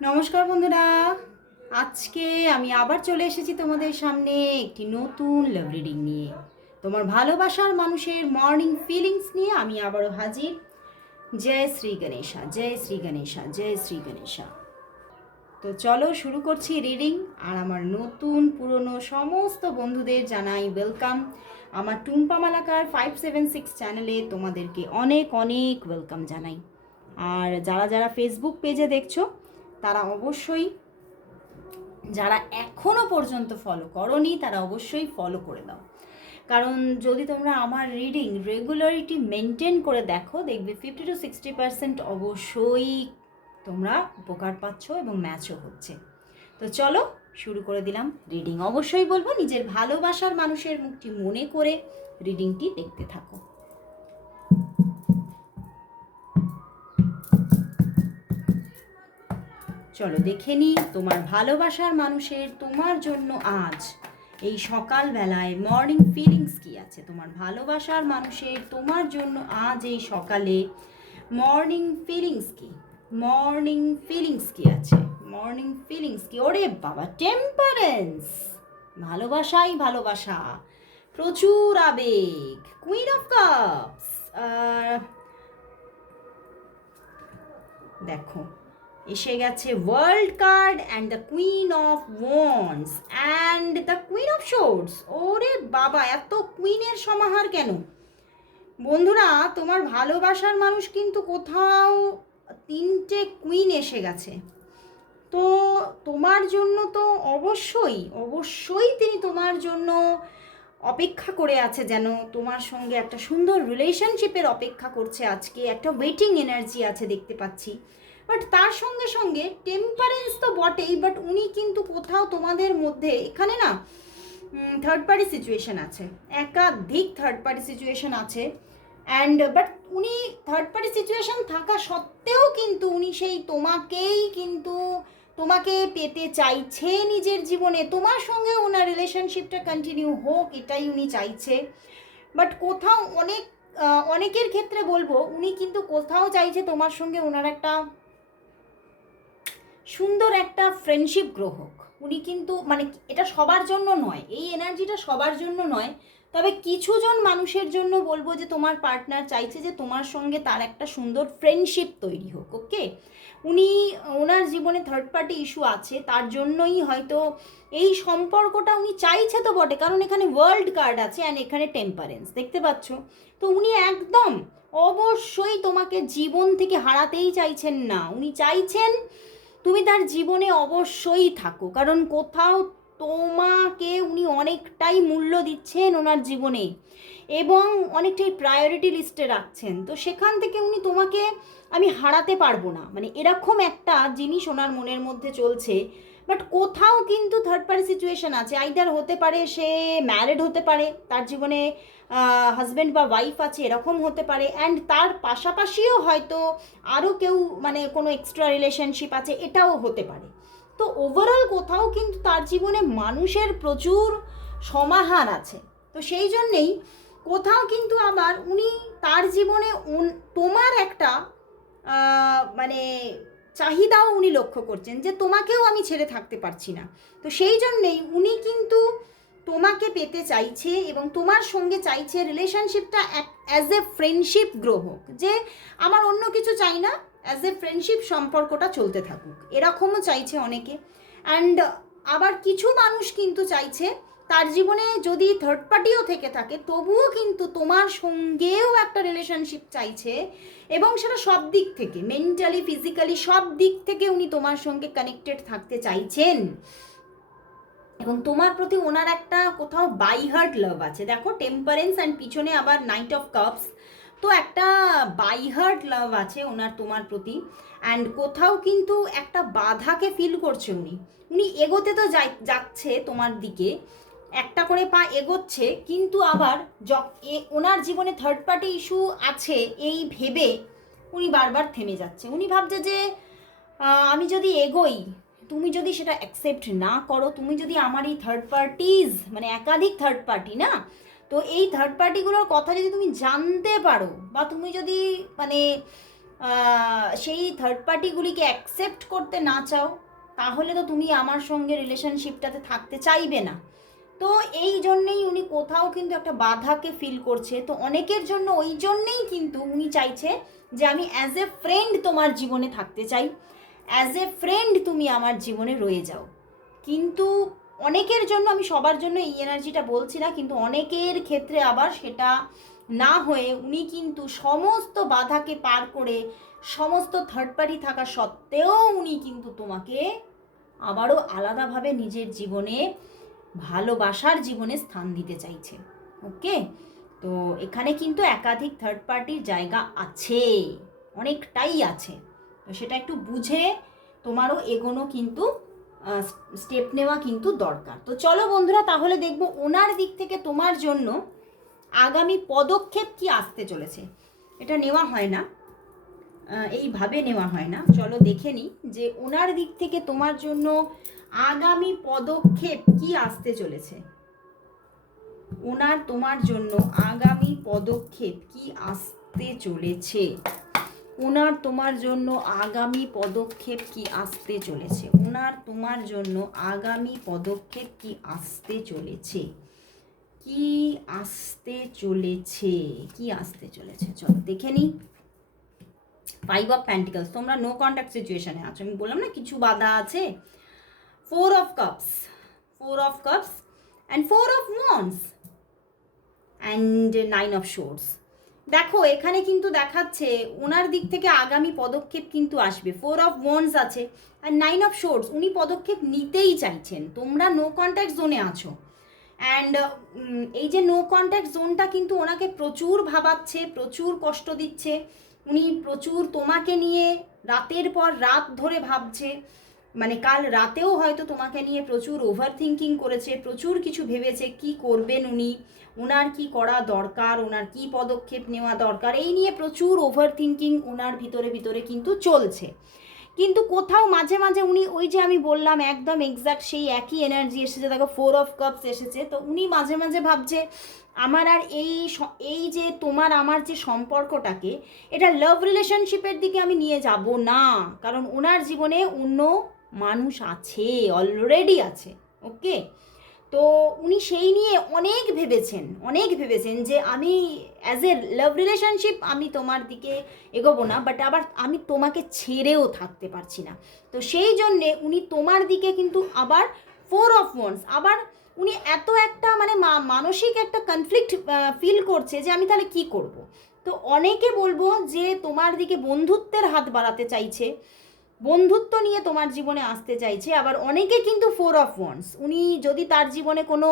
নমস্কার বন্ধুরা। আজকে আমি আবার চলে এসেছি তোমাদের সামনে একটি নতুন লাভ রিডিং নিয়ে। তোমার ভালোবাসার মানুষের মর্নিং ফিলিংস নিয়ে আমি আবারও হাজির। জয় শ্রী গণেশা, জয় শ্রী গণেশা, জয় শ্রী গণেশা। তো চলো শুরু করছি রিডিং আর আমার নতুন, পুরনো সমস্ত বন্ধুদের জানাই ওয়েলকাম আমার Tumpa Malakar five seven six চ্যানেলে তোমাদেরকে অনেক অনেক ওয়েলকাম জানাই। আর যারা যারা ফেসবুক পেজে দেখছ তারা অবশ্যই যারা এখনও পর্যন্ত ফলো করনি, তারা অবশ্যই ফলো করে দাও কারণ যদি তোমরা আমার রিডিং রেগুলারিটি মেনটেন করে দেখো, দেখবে ফিফটি টু সিক্সটি পার্সেন্ট অবশ্যই তোমরা উপকার পাচ্ছ এবং ম্যাচও হচ্ছে। তো চলো, শুরু করে দিলাম রিডিং অবশ্যই বলব, নিজের ভালোবাসার মানুষের মুখটি মনে করে রিডিংটি দেখতে থাকো। চলো দেখে নি তোমার ভালোবাসার মানুষের তোমার জন্য আজ। এই সকালবেলায় মর্নিং ফিলিংস কি আছে? তোমার ভালোবাসার মানুষের তোমার জন্য আজ এই সকালে মর্নিং ফিলিংস কি? মর্নিং ফিলিংস কি আছে? মর্নিং ফিলিংস কি? ওরে বাবা টেম্পারেন্স ভালোবাসাই ভালোবাসা। প্রচুর আবেগ। কুইন অফ কাপস দেখো এসে গেছে world card and the queen of wands and the queen of swords ওরে বাবা, এত কুইনের সমাহার কেন? বন্ধুরা, তোমার ভালোবাসার মানুষ কিন্তু কোথাও তিনটে কুইন এসে গেছে। তো তোমার জন্য তো অবশ্যই অবশ্যই তিনি তোমার জন্য অপেক্ষা করে আছে যেন তোমার সঙ্গে একটা সুন্দর রিলেশনশিপের অপেক্ষা করছে। আজকে একটা ওয়েটিং এনার্জি আছে দেখতে পাচ্ছি। বাট তার সঙ্গে সঙ্গে টেম্পারেন্স তো বটেই বাট উনি কিন্তু কোথাও তোমাদের মধ্যে এখানে না থার্ড পার্টি সিচুয়েশন আছে। একাধিক থার্ড পার্টি সিচুয়েশন আছে। অ্যান্ড বাট উনি থার্ড পার্টি সিচুয়েশন থাকা সত্ত্বেও কিন্তু উনি সেই তোমাকেই কিন্তু, তোমাকে পেতে চাইছে নিজের জীবনে। তোমার সঙ্গে ওনার রিলেশনশিপটা কন্টিনিউ হোক, এটাই উনি চাইছে। বাট কোথাও অনেক অনেকের ক্ষেত্রে বলব, উনি কিন্তু কোথাও চাইছে তোমার সঙ্গে ওনার একটা সুন্দর একটা ফ্রেন্ডশিপ গ্রো হোক। উনি কিন্তু মানে এটা সবার জন্য নয়, এই এনার্জিটা সবার জন্য নয়। তবে কিছুজন মানুষের জন্য বলব যে তোমার পার্টনার চাইছে যে তোমার সঙ্গে তার একটা সুন্দর ফ্রেন্ডশিপ তৈরি হোক ওকে উনি ওনার জীবনে থার্ড পার্টি ইস্যু আছে, তার জন্যই হয়তো এই সম্পর্কটা উনি চাইছে তো বটে, কারণ এখানে ওয়ার্ল্ড কার্ড আছে অ্যান্ড এখানে টেম্পারেন্স দেখতে পাচ্ছ? তো উনি একদম অবশ্যই তোমাকে জীবন থেকে হারাতেই চাইছেন না। উনি চাইছেন তুমি তার জীবনে অবশ্যই থাকো, কারণ কোথাও তোমাকে উনি অনেকটাই মূল্য দিচ্ছেন ওনার জীবনে এবং অনেকটাই প্রায়োরিটি লিস্টে রাখছেন। তো সেখান থেকে উনি তোমাকে আমি হারাতে পারব না। মানে এরকম একটা জিনিস ওনার মনের মধ্যে চলছে বাট কোথাও কিন্তু থার্ড পার্টি সিচুয়েশন আছে। আইদার হতে পারে সে ম্যারিড হতে পারে, তার জীবনে হাজব্যান্ড বা ওয়াইফ আছে, এরকম হতে পারে। অ্যান্ড তার পাশাপাশিও হয়তো আরও কেউ মানে কোনো এক্সট্রা রিলেশনশিপ আছে, এটাও হতে পারে। তো ওভারঅল কোথাও কিন্তু তার জীবনে মানুষের প্রচুর সমাহার আছে। তো সেই জন্যেই কোথাও কিন্তু আবার উনি তার জীবনে তোমার একটা মানে চাহিদাও উনি লক্ষ্য করছেন যে তোমাকেও আমি ছেড়ে থাকতে পারছি না। তো সেই জন্যেই উনি কিন্তু তোমাকে পেতে চাইছে এবং তোমার সঙ্গে চাইছে রিলেশনশিপটা অ্যাজ এ ফ্রেন্ডশিপ গ্রো হোক, যে আমার অন্য কিছু চাই না অ্যাজ এ ফ্রেন্ডশিপ সম্পর্কটা চলতে থাকুক। এরকমও চাইছে অনেকে। অ্যান্ড আবার কিছু মানুষ কিন্তু চাইছে তার জীবনে যদি থার্ড পার্টিও থেকে থাকে, তবুও কিন্তু তোমার সঙ্গেও একটা রিলেশনশিপ চাইছে এবং সেটা সব দিক থেকে মেন্টালি ফিজিক্যালি সব দিক থেকে উনি তোমার সঙ্গে কানেক্টেড থাকতে চাইছেন। এবং তোমার প্রতি ওনার একটা কোথাও বাই হার্ট লাভ আছে। দেখো টেম্পারেন্স অ্যান্ড পিছনে আবার নাইট অফ কাপস তো একটা বাই হার্ট লাভ আছে ওনার তোমার প্রতি। অ্যান্ড কোথাও কিন্তু একটা বাধাকে ফিল করছে উনি। উনি এগোতে তো যাচ্ছে তোমার দিকে একটা করে পা এগোচ্ছে, কিন্তু আবার ওনার জীবনে থার্ড পার্টি ইস্যু আছে এই ভেবে উনি বারবার থেমে যাচ্ছে। উনি ভাবছে যে আমি যদি এগোই, তুমি যদি সেটা অ্যাকসেপ্ট না করো, তুমি যদি আমার এই থার্ড পার্টিজ মানে একাধিক থার্ড পার্টি না, তো এই থার্ড পার্টিগুলোর কথা যদি তুমি জানতে পারো, বা তুমি যদি মানে সেই থার্ড পার্টিগুলিকে অ্যাকসেপ্ট করতে না চাও, তাহলে তো তুমি আমার সঙ্গে রিলেশনশিপটাতে থাকতে চাইবে না। তো এই জন্যেই উনি কোথাও কিন্তু একটা বাধাকে ফিল করছে। তো অনেকের জন্য ওই জন্যেই কিন্তু উনি চাইছে যে আমি অ্যাজ এ ফ্রেন্ড তোমার জীবনে থাকতে চাই। অ্যাজ এ ফ্রেন্ড তুমি আমার জীবনে রয়ে যাও। কিন্তু অনেকের জন্য আমি সবার জন্য এই এনার্জিটা বলছি না, কিন্তু অনেকের ক্ষেত্রে আবার সেটা না হয়ে উনি কিন্তু সমস্ত বাধাকে পার করে সমস্ত থার্ড পার্টি থাকা সত্ত্বেও উনি কিন্তু তোমাকে আবারও আলাদাভাবে নিজের জীবনে ভালোবাসার জীবনে স্থান দিতে চাইছে। ওকে? তো এখানে কিন্তু একাধিক থার্ড পার্টির জায়গা আছে। অনেকটাই আছে। তো সেটা একটু বুঝে তোমারও এগোনো কিন্তু স্টেপ নেওয়া কিন্তু দরকার। তো চলো বন্ধুরা, তাহলে দেখব ওনার দিক থেকে তোমার জন্য আগামী পদক্ষেপ কি আসতে চলেছে। এটা নেওয়া হয় না। এইভাবে নেওয়া হয় না। চলো দেখে নিই যে ওনার দিক থেকে তোমার জন্য আগামী পদক্ষেপ কি আসতে চলেছে। ওনার তোমার জন্য আগামী পদক্ষেপ কি আসতে চলেছে? ওনার তোমার জন্য আগামী পদক্ষেপ কি আসতে চলেছে? ওনার তোমার জন্য আগামী পদক্ষেপ কি আসতে চলেছে? কি আসতে চলেছে? কি আসতে চলেছে? চলো দেখে নিই। ফাইভ অফ প্যান্টিকলস তোমরা নো কন্ট্যাক্ট সিচুয়েশনে আছো। আমি বললাম না, কিছু বাধা আছে? Four of cups four of cups and four of wands and nine of swords দেখো, এখানে কিন্তু দেখাচ্ছে ওনার দিক থেকে আগামী পদক্ষেপ কিন্তু আসবে। ফোর অফ ওয়ান্স আছে আর নাইন অফ শোর্স উনি পদক্ষেপ নিতেই চাইছেন। তোমরা নো কন্ট্যাক্ট জোনে আছো। অ্যান্ড এই যে নো কন্ট্যাক্ট জোনটা কিন্তু ওনাকে প্রচুর ভাবাচ্ছে, প্রচুর কষ্ট দিচ্ছে। উনি প্রচুর তোমাকে নিয়ে রাতের পর রাত ধরে ভাবছে। মানে কাল রাতেও হয়তো তোমাকে নিয়ে প্রচুর ওভার থিঙ্কিং করেছে, প্রচুর কিছু ভেবেছে, কি করবেন উনি? ওনার কি করা দরকার? ওনার কি পদক্ষেপ নেওয়া দরকার? এই নিয়ে প্রচুর ওভার থিঙ্কিং ওনার ভিতরে ভিতরে কিন্তু চলছে। কিন্তু কোথাও মাঝে মাঝে উনি ওই যে আমি বললাম, একদম এক্সাক্ট সেই একই এনার্জি এসেছে, দেখো ফোর অফ কাপস এসেছে। তো উনি মাঝে মাঝে ভাবছে আমার আর এই এই যে তোমার, আমার যে সম্পর্কটাকে, এটা লাভ রিলেশনশিপের দিকে আমি নিয়ে যাব না। কারণ ওনার জীবনে অন্য মানুষ আছে অলরেডি আছে ওকে তো উনি সেই নিয়ে অনেক ভেবেছেন অনেক ভেবেছেন যে আমি অ্যাজ এ লাভ রিলেশনশিপ আমি তোমার দিকে এগোবো না বাট আবার আমি তোমাকে ছেড়েও থাকতে পারছি না। তো সেই জন্যে উনি তোমার দিকে কিন্তু আবার ফোর অফ ওয়ান্স আবার উনি এত একটা মানে মানসিক একটা কনফ্লিক্ট ফিল করছে যে আমি তাহলে কি করব? তো অনেকে বলব যে তোমার দিকে বন্ধুত্বের হাত বাড়াতে চাইছে, বন্ধুত্ব নিয়ে তোমার জীবনে আসতে চাইছে। আবার অনেকে কিন্তু ফোর অফ ওয়ান্স উনি যদি তার জীবনে কোনো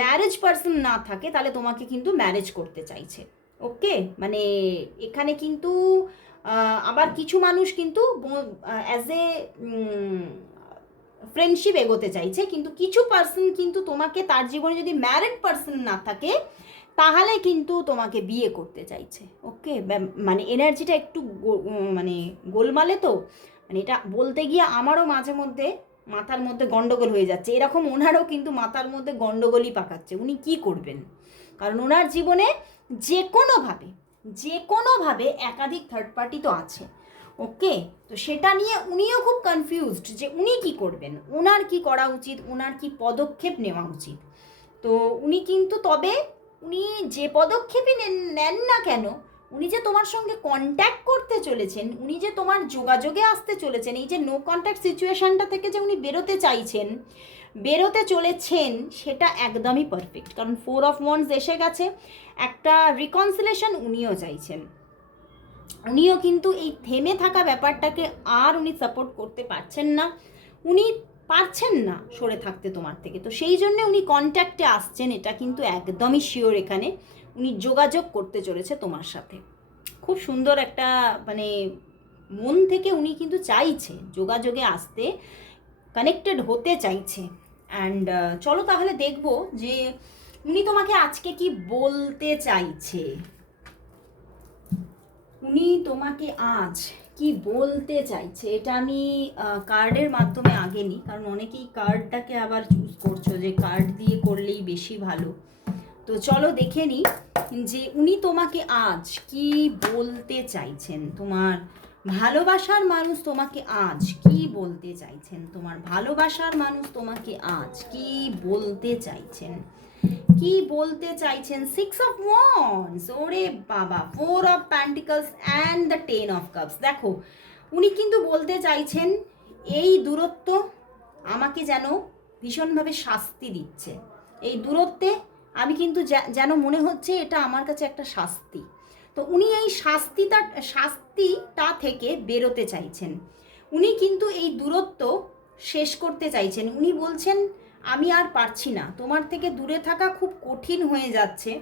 ম্যারেজ পার্সন না থাকে, তাহলে তোমাকে কিন্তু ম্যারেজ করতে চাইছে। ওকে? মানে এখানে কিন্তু আবার কিছু মানুষ কিন্তু অ্যাজ এ ফ্রেন্ডশিপ এগোতে চাইছে, কিন্তু কিছু পার্সন কিন্তু তোমাকে তার জীবনে যদি ম্যারিড পার্সন না থাকে, তাহলে কিন্তু তোমাকে বিয়ে করতে চাইছে। ওকে মানে এনার্জিটা একটু মানে গোলমালে তো? মানে এটা বলতে গিয়ে আমারও মাঝে মধ্যে মাথার মধ্যে গন্ডগোল হয়ে যাচ্ছে। এরকম ওনারও কিন্তু মাথার মধ্যে গন্ডগোলই পাকাচ্ছে। উনি কি করবেন? কারণ ওনার জীবনে যে কোনোভাবে যে কোনোভাবে একাধিক থার্ড পার্টি তো আছে। ওকে? তো সেটা নিয়ে উনিও খুব কনফিউজড যে উনি কি করবেন? ওনার কি করা উচিত? ওনার কি পদক্ষেপ নেওয়া উচিত? তো উনি কিন্তু তবে উনি যে পদক্ষেপই নেন না কেন, উনি যে তোমার সঙ্গে কন্ট্যাক্ট করতে চলেছেন, উনি যে তোমার যোগাযোগে আসতে চলেছেন, এই যে নো কন্ট্যাক্ট সিচুয়েশনটা থেকে যে উনি বেরোতে চাইছেন, বেরোতে চলেছেন, সেটা একদমই পারফেক্ট কারণ ফোর অফ ওয়ান্স এসে গেছে, একটা রিকনসিলেশন উনিও চাইছেন। উনিও কিন্তু এই থেমে থাকা ব্যাপারটাকে আর উনি সাপোর্ট করতে পারছেন না। উনি পারছেন না সরে থাকতে তোমার থেকে। তো সেই জন্য উনি কন্ট্যাক্টে আসছেন, এটা কিন্তু একদমই শিওর এখানে। উনি যোগাযোগ করতে চলেছে তোমার সাথে। খুব সুন্দর একটা মানে মন থেকে উনি কিন্তু চাইছে, যোগাযোগে আসতে কানেক্টেড হতে চাইছে। অ্যান্ড চলো তাহলে দেখব যে উনি তোমাকে আজকে কি বলতে চাইছে। উনি তোমাকে আজ কি বলতে চাইছে? এটা আমি কার্ডের মাধ্যমে আগে নিই, কারণ অনেকেই কার্ডটাকে আবার চুজ করছ যে কার্ড দিয়ে করলেই বেশি ভালো। তো চলো দেখে নিই যে উনি তোমাকে আজ কি বলতে চাইছেন? তোমার ভালোবাসার মানুষ তোমাকে আজ কি বলতে চাইছেন? তোমার ভালোবাসার মানুষ তোমাকে আজ কি বলতে চাইছেন? কি বলতে চাইছেন? সিক্স অফ ওয়ান্স ওরে বাবা four of pentacles and the ten of cups দেখো, উনি কিন্তু বলতে চাইছেন, এই দূরত্ব আমাকে যেন ভীষণভাবে শাস্তি দিচ্ছে। এই দূরত্বে আমি কিন্তু যেন মনে হচ্ছে এটা আমার কাছে একটা শাস্তি। তো উনি এই শাস্তিটা শাস্তিটা থেকে বেরোতে চাইছেন। উনি কিন্তু এই দূরত্ব শেষ করতে চাইছেন। উনি বলছেন আমি আর পারছি না। তোমার থেকে দূরে থাকা খুব কঠিন হয়ে যাচ্ছে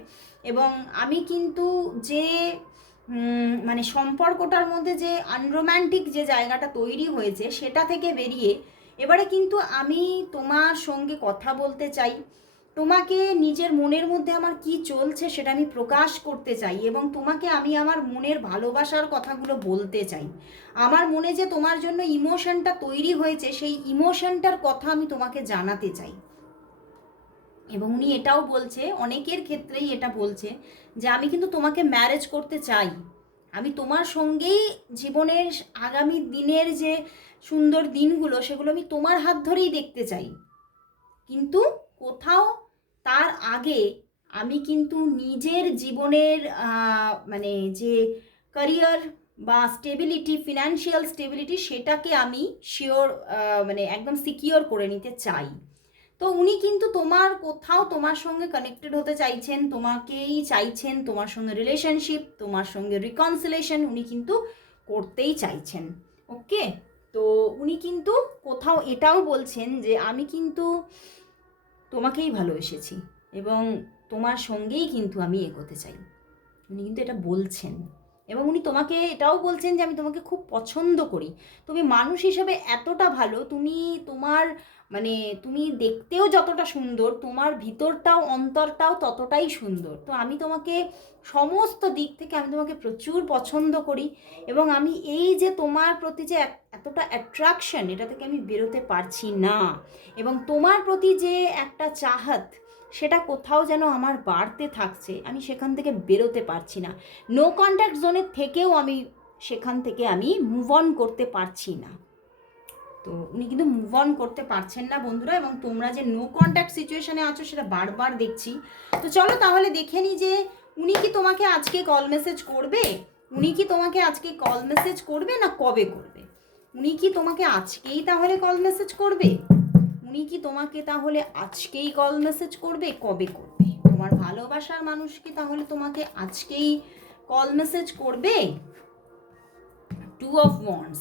এবং আমি কিন্তু যে মানে সম্পর্কটার মধ্যে যে আনরোম্যান্টিক যে জায়গাটা তৈরি হয়েছে সেটা থেকে বেরিয়ে এবারে কিন্তু আমি তোমার সঙ্গে কথা বলতে চাই। তোমাকে নিজের মনের মধ্যে আমার কি চলছে সেটা আমি প্রকাশ করতে চাই এবং তোমাকে আমি আমার মনের ভালোবাসার কথাগুলো বলতে চাই। আমার মনে যে তোমার জন্য ইমোশনটা তৈরি হয়েছে সেই ইমোশনটার কথা আমি তোমাকে জানাতে চাই। এবং উনি এটাও বলছে, অনেকের ক্ষেত্রেই এটা বলছে যে আমি কিন্তু তোমাকে ম্যারেজ করতে চাই। আমি তোমার সঙ্গেই জীবনের আগামী দিনের যে সুন্দর দিনগুলো সেগুলো আমি তোমার হাত ধরেই দেখতে চাই। কিন্তু কোথাও আগে আমি কিন্তু নিজের জীবনের মানে যে ক্যারিয়ার বা স্টেবিলিটি ফিনান্সিয়াল স্টেবিলিটি সেটাকে আমি শিওর মানে একদম সিকিওর করে নিতে চাই। তো উনি কিন্তু তোমার কোথাও তোমার সঙ্গে কানেক্টেড হতে চাইছেন, তোমাকেই চাইছেন, তোমার সঙ্গে রিলেশনশিপ তোমার সঙ্গে রিকনসিলেশন উনি কিন্তু করতেই চাইছেন। ওকে তো উনি কিন্তু কোথাও এটাও বলছেন যে আমি কিন্তু তোমাকেই ভালোবেসেছি। এবং তোমার সঙ্গেই কিন্তু আমি এগোতে চাই। উনি কিন্তু এটা বলছেন। এবং উনি তোমাকে এটাও বলছেন যে আমি তোমাকে খুব পছন্দ করি। তুমি মানুষ হিসেবে এতটা ভালো, তুমি তোমার মানে তুমি দেখতেও যতটা সুন্দর, তোমার ভিতরটাও, অন্তরটাও ততটাই সুন্দর। তো আমি তোমাকে সমস্ত দিক থেকে আমি তোমাকে প্রচুর পছন্দ করি এবং আমি এই যে তোমার প্রতি যে এতটা অ্যাট্রাকশন এটা থেকে আমি বেরোতে পারছি না। এবং তোমার প্রতি যে একটা চাহাত সেটা কোথাও যেন আমার বাড়তে থাকছে, আমি সেখান থেকে বেরোতে পারছি না। নো কন্ট্যাক্ট জোনের থেকেও আমি, সেখান থেকে আমি মুভ অন করতে পারছি না। তো উনি কিন্তু মুভ অন করতে পারছেন না বন্ধুরা, এবং তোমরা যে নো কন্ট্যাক্ট সিচুয়েশানে আছো সেটা বারবার দেখছি। তো চলো তাহলে দেখে নিই যে উনি কি তোমাকে আজকে কল মেসেজ করবে? উনি কি তোমাকে আজকে কল মেসেজ করবে না কবে করবে? উনি কি তোমাকে আজকেই তাহলে কল মেসেজ করবে? উনি কি তোমাকে তাহলে আজকেই কল মেসেজ করবে? কবে করবে? তোমার ভালোবাসার মানুষ কি তাহলে তোমাকে আজকেই কল মেসেজ করবে? Two of wands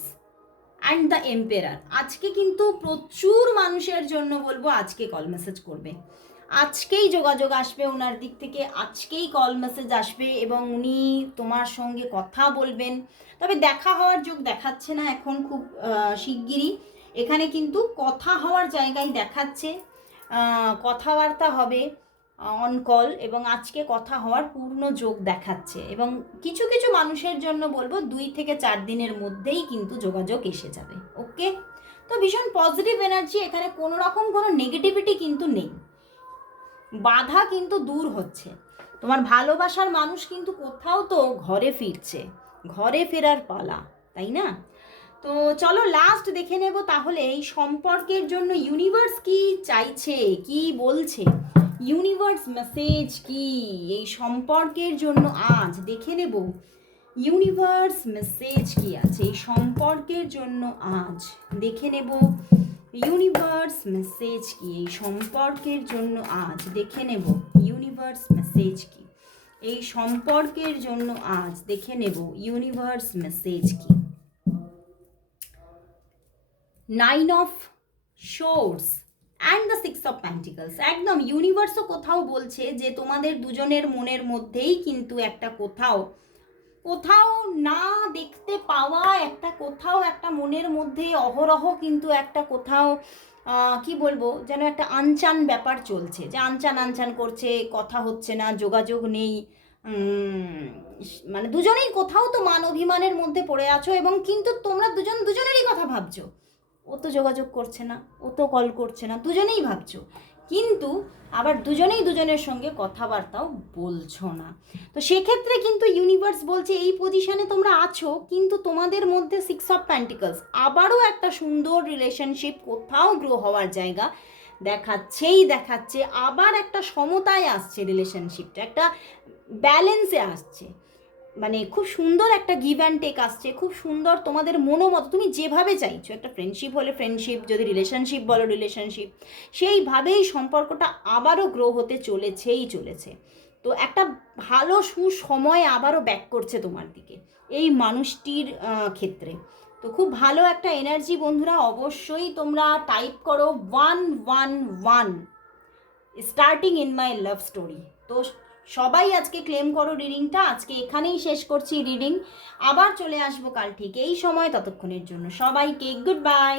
and the emperor আজকে কিন্তু প্রচুর মানুষের জন্য বলব আজকে কল মেসেজ করবে। আজকেই যোগাযোগ আসবে ওনার দিক থেকে, আজকেই কল মেসেজ আসবে এবং উনি তোমার সঙ্গে কথা বলবেন। তবে দেখা হওয়ার যোগ দেখাচ্ছে না এখন খুব শিগগিরই। এখানে কিন্তু কথা হওয়ার জায়গায় দেখাচ্ছে কথাবার্তা হবে অন কল এবং আজকে কথা হওয়ার পূর্ণ যোগ দেখাচ্ছে এবং কিছু কিছু মানুষের জন্য বলব দুই থেকে চার দিনের মধ্যেই কিন্তু যোগাযোগ এসে যাবে ওকে তো ভীষণ পজিটিভ এনার্জি এখানে কোনো রকম কোনো নেগেটিভিটি কিন্তু নেই। বাধা কিন্তু দূর হচ্ছে। তোমার ভালোবাসার মানুষ কিন্তু কোথাও তো ঘরে ফিরছে, ঘরে ফেরার পালা, তাই না? তো চলো লাস্ট দেখে নেব তাহলে এই সম্পর্কের জন্য ইউনিভার্স কি চাইছে, কি বলছে? ইউনিভার্স মেসেজ কি? এই সম্পর্কের জন্য আজ দেখে নেব। ইউনিভার্স মেসেজ কি আছে? এই সম্পর্কের জন্য আজ দেখে নেব। ইউনিভার্স মেসেজ কি? এই সম্পর্কের জন্য আজ দেখে নেব। ইউনিভার্স মেসেজ কি? এই সম্পর্কের জন্য আজ দেখে নেব। ইউনিভার্স মেসেজ কি? Nine of swords and the six of pentacles একদম ইউনিভার্সও কোথাও বলছে যে তোমাদের দুজনের মনের মধ্যেই কিন্তু একটা কোথাও কোথাও না দেখতে পাওয়া, একটা কোথাও, একটা মনের মধ্যে অহরহ কিন্তু একটা কোথাও কি বলব, যেন একটা আনচান ব্যাপার চলছে যে আনচান আনচান করছে, কথা হচ্ছে না, যোগাযোগ নেই মানে দুজনেই কোথাও তো মান অভিমানের মধ্যে পড়ে আছো এবং কিন্তু তোমরা দুজন, দুজনেরই কথা ভাবছ। ও তো যোগাযোগ করছে না, ও তো কল করছে না, দুজনেই ভাবছ। কিন্তু আবার দুজনেই দুজনের সঙ্গে কথাবার্তাও বলছো না। তো সেক্ষেত্রে কিন্তু ইউনিভার্স বলছে, এই পজিশানে তোমরা আছো, কিন্তু তোমাদের মধ্যে সিক্স অফ প্যান্টিকলস আবারও একটা সুন্দর রিলেশনশিপ কোথাও গ্রো হওয়ার জায়গা দেখাচ্ছেই দেখাচ্ছে। আবার একটা সমতায় আসছে রিলেশনশিপটা একটা ব্যালেন্সে আসছে। মানে খুব সুন্দর একটা গিভ অ্যান্ড টেক আসছে, খুব সুন্দর তোমাদের মনোমত, তুমি যেভাবে চাইছো, একটা ফ্রেন্ডশিপ হলে ফ্রেন্ডশিপ যদি রিলেশনশিপ বলো রিলেশনশিপ সেইভাবেই সম্পর্কটা আবারও গ্রো হতে চলেছেই চলেছে। তো একটা ভালো সুসময় আবারও ব্যাক করছে তোমার দিকে, এই মানুষটির ক্ষেত্রে। তো খুব ভালো একটা এনার্জি বন্ধুরা, অবশ্যই তোমরা টাইপ করো one one one starting in my love story তো সবাই আজকে ক্লেম করো রিডিংটা আজকে এখানেই শেষ করছি রিডিং আবার চলে আসব কাল ঠিক এই সময়, ততক্ষণের জন্য সবাইকে গুড বাই